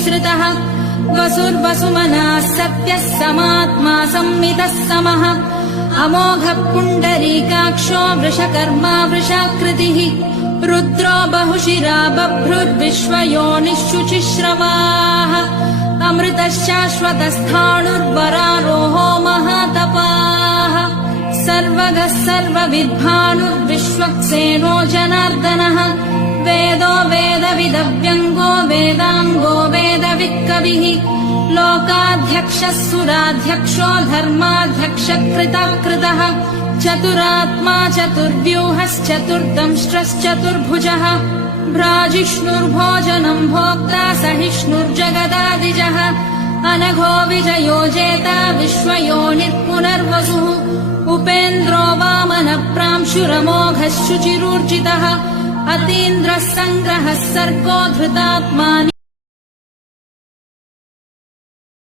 विसृतः वसुर्वसुमनः सत्यः समात्मा संमितः समः अमोघः पुण्डरीकाक्षो वृषकर्मा वृषाकृतिः रुद्रो बहुशिरा बभ्रुर्विश्वयोनिः शुचिश्रवाः अमृतश्शाश्वतस्थाणुर्वरारोहो महातपाः सर्वगः सर्वविद्भानुर्विश्वक्सेनो जनार्दनः वेदो वेदविदव्यङ्गो वेदाङ्गो वेदवित्कविः लोकाध्यक्षः सुराध्यक्षो धर्माध्यक्षकृतः चतुरात्मा चतुर्व्यूहश्चतुर्दंष्ट्रश्चतुर्भुजः भ्राजिष्णुर्भोजनम् भोक्ता सहिष्णुर्जगदादिजः अनघो विजयो जेता विश्वयोनिर्पुनर्वसुः उपेन्द्रो वामनप्रांशुरमोघः शुचिरूर्जितः अतीन्द्रः सङ्ग्रहः सर्गो धृतात्मा